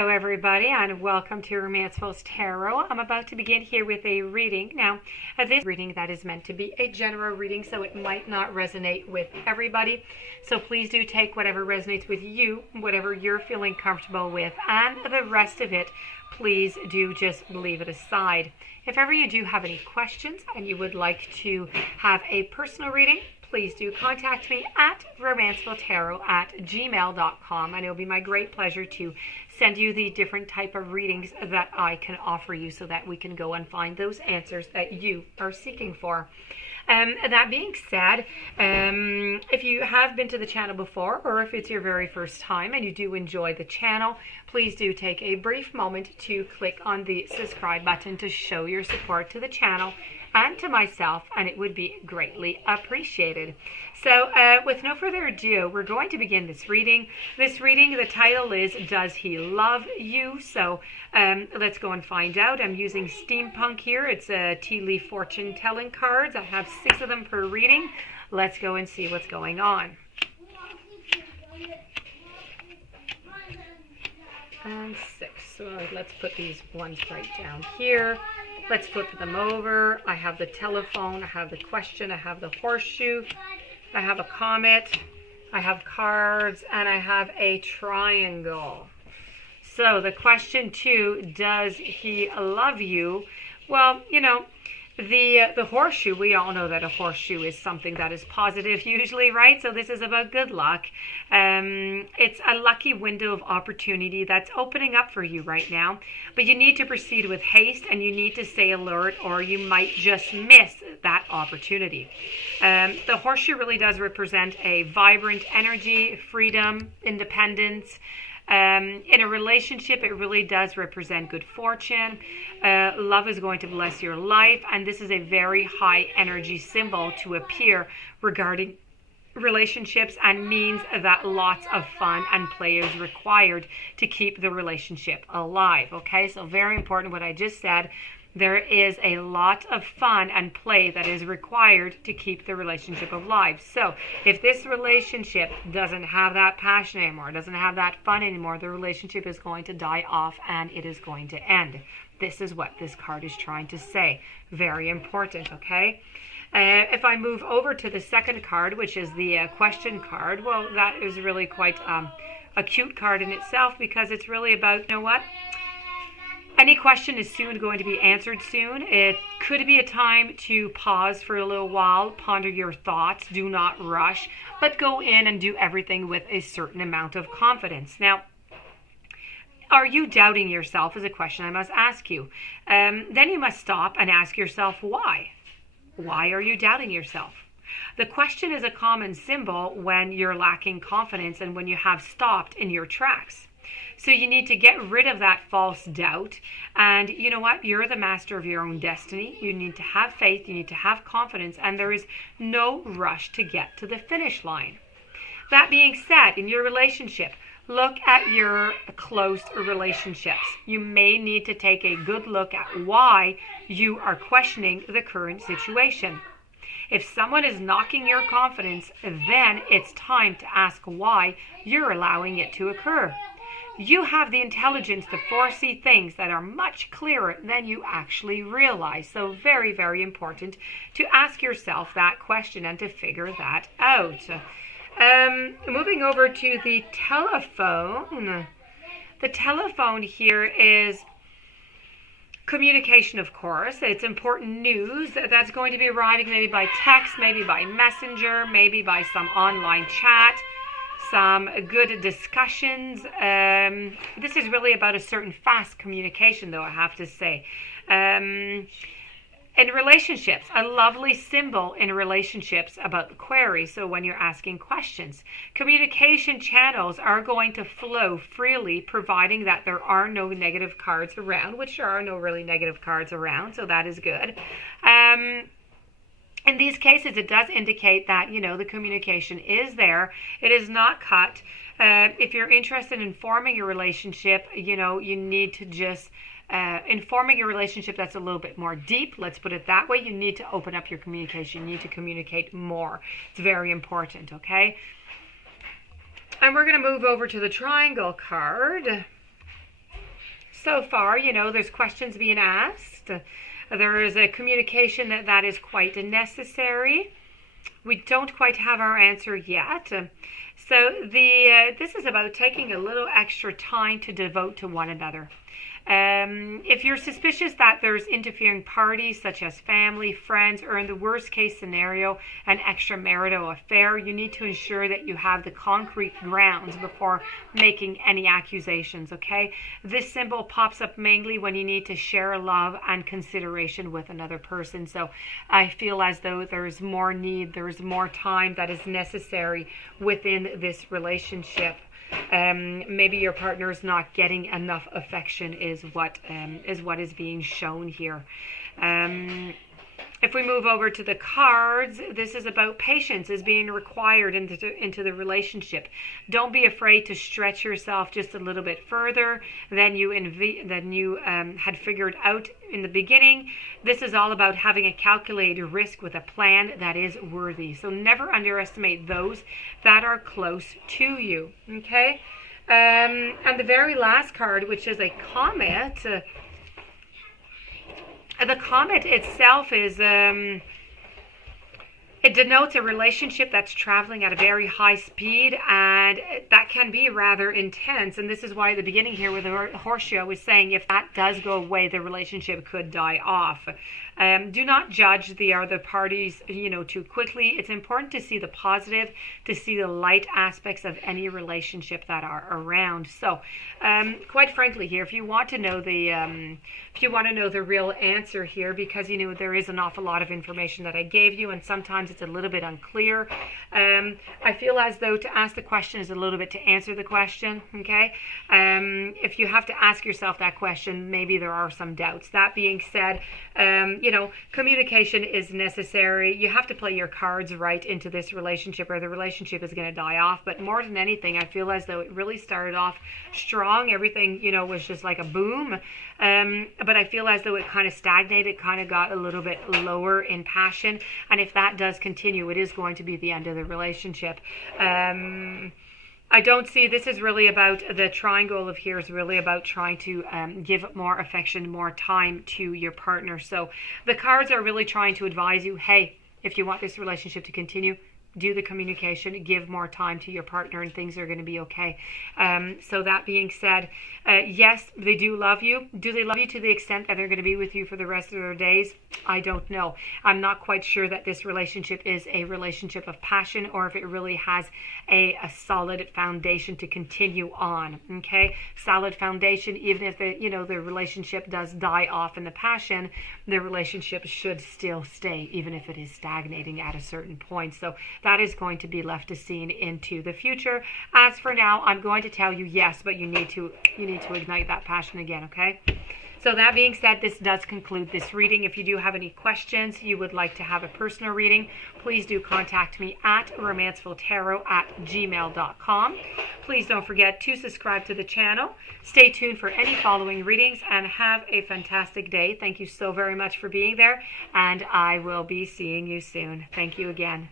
Hello everybody and welcome to Romancefull's Tarot. I'm about to begin here with a reading. Now, this reading that is meant to be a general reading, so it might not resonate with everybody. So please do take whatever resonates with you, whatever you're feeling comfortable with, and the rest of it, please do just leave it aside. If ever you do have any questions and you would like to have a personal reading, please do contact me at romancefulltarot@gmail.com, and it'll be my great pleasure to send you the different type of readings that I can offer you so that we can go and find those answers that you are seeking for. That being said, if you have been to the channel before, or if it's your very first time and you do enjoy the channel, please do take a brief moment to click on the subscribe button to show your support to the channel and to myself, and it would be greatly appreciated. So with no further ado, we're going to begin this reading. The title is Does He Love You? So let's go and find out. I'm using Steampunk here. It's a tea leaf fortune telling cards. I have 6 of them per reading. Let's go and see what's going on. And 6. So let's put these ones right down here. Let's flip them over. I have the telephone, I have the question, I have the horseshoe, I have a comet, I have cards, and I have a triangle. So the question 2, does he love you? Well, you know, the horseshoe, we all know that a horseshoe is something that is positive usually, right? So this is about good luck. It's a lucky window of opportunity that's opening up for you right now, but you need to proceed with haste and you need to stay alert, or you might just miss that opportunity. The horseshoe really does represent a vibrant energy, freedom, independence. In a relationship, it really does represent good fortune. Love is going to bless your life, and this is a very high energy symbol to appear regarding relationships, and means that lots of fun and play is required to keep the relationship alive. Okay, so very important what I just said. There is a lot of fun and play that is required to keep the relationship alive. So if this relationship doesn't have that passion anymore, doesn't have that fun anymore, the relationship is going to die off and it is going to end. This is what this card is trying to say. Very important, okay? If I move over to the second card, which is the question card, well, that is really quite a cute card in itself, because it's really about, you know what? Any question is soon going to be answered soon. It could be a time to pause for a little while, ponder your thoughts, do not rush, but go in and do everything with a certain amount of confidence. Now, are you doubting yourself is a question I must ask you. Then you must stop and ask yourself why. Why are you doubting yourself? The question is a common symbol when you're lacking confidence and when you have stopped in your tracks. So you need to get rid of that false doubt. And you know what? You're the master of your own destiny. You need to have faith. You need to have confidence. And there is no rush to get to the finish line. That being said, in your relationship, look at your close relationships. You may need to take a good look at why you are questioning the current situation. If someone is knocking your confidence, then it's time to ask why you're allowing it to occur. You have the intelligence to foresee things that are much clearer than you actually realize. So very, very important to ask yourself that question and to figure that out. Moving over to the telephone. The telephone here is communication, of course. It's important news that's going to be arriving maybe by text, maybe by messenger, maybe by some online chat. Some good discussions. This is really about a certain fast communication, though, I have to say. In relationships, a lovely symbol in relationships about the query. So when you're asking questions, communication channels are going to flow freely, providing that there are no negative cards around, which there are no really negative cards around. So that is good. In these cases, it does indicate that, you know, the communication is there. It is not cut. If you're interested in forming your relationship, you know, you need to just, in forming your relationship that's a little bit more deep, let's put it that way, you need to open up your communication. You need to communicate more. It's very important, okay? And we're going to move over to the triangle card. So far, you know, there's questions being asked. There is a communication that is quite necessary. We don't quite have our answer yet. So this is about taking a little extra time to devote to one another. If you're suspicious that there's interfering parties such as family, friends, or in the worst case scenario, an extramarital affair, you need to ensure that you have the concrete grounds before making any accusations, okay? This symbol pops up mainly when you need to share love and consideration with another person. So I feel as though there's more need, there's more time that is necessary within this relationship. Maybe your partner's not getting enough affection is what is being shown here. If we move over to the cards, this is about patience is being required into the relationship. Don't be afraid to stretch yourself just a little bit further than you had figured out in the beginning. This is all about having a calculated risk with a plan that is worthy. So never underestimate those that are close to you. Okay, and the very last card, which is a comet. The comet itself is, it denotes a relationship that's traveling at a very high speed, and that can be rather intense. And this is why at the beginning here with the horseshoe, I was saying if that does go away, the relationship could die off. Do not judge the other parties, too quickly. It's important to see the positive, to see the light aspects of any relationship that are around. So, quite frankly, here, if you want to know the real answer here, because there is an awful lot of information that I gave you, and sometimes it's a little bit unclear. I feel as though to ask the question is a little bit to answer the question. Okay, if you have to ask yourself that question, maybe there are some doubts. That being said, communication is necessary. You have to play your cards right into this relationship or the relationship is going to die off. But more than anything, I feel as though it really started off strong. Everything, was just like a boom. But I feel as though it kind of stagnated, kind of got a little bit lower in passion. And if that does continue, it is going to be the end of the relationship. I don't see, this is really about, the triangle of here is really about trying to give more affection, more time to your partner. So the cards are really trying to advise you, hey, if you want this relationship to continue, do the communication, give more time to your partner, and things are going to be okay. So that being said, yes, they do love you. Do they love you to the extent that they're going to be with you for the rest of their days? I don't know. I'm not quite sure that this relationship is a relationship of passion, or if it really has a solid foundation to continue on. Okay, solid foundation. Even if the relationship does die off in the passion, the relationship should still stay, even if it is stagnating at a certain point. So that is going to be left to seen into the future. As for now, I'm going to tell you yes, but you need to ignite that passion again, okay? So that being said, this does conclude this reading. If you do have any questions, you would like to have a personal reading, please do contact me at romancefulltarot@gmail.com. Please don't forget to subscribe to the channel. Stay tuned for any following readings and have a fantastic day. Thank you so very much for being there, and I will be seeing you soon. Thank you again.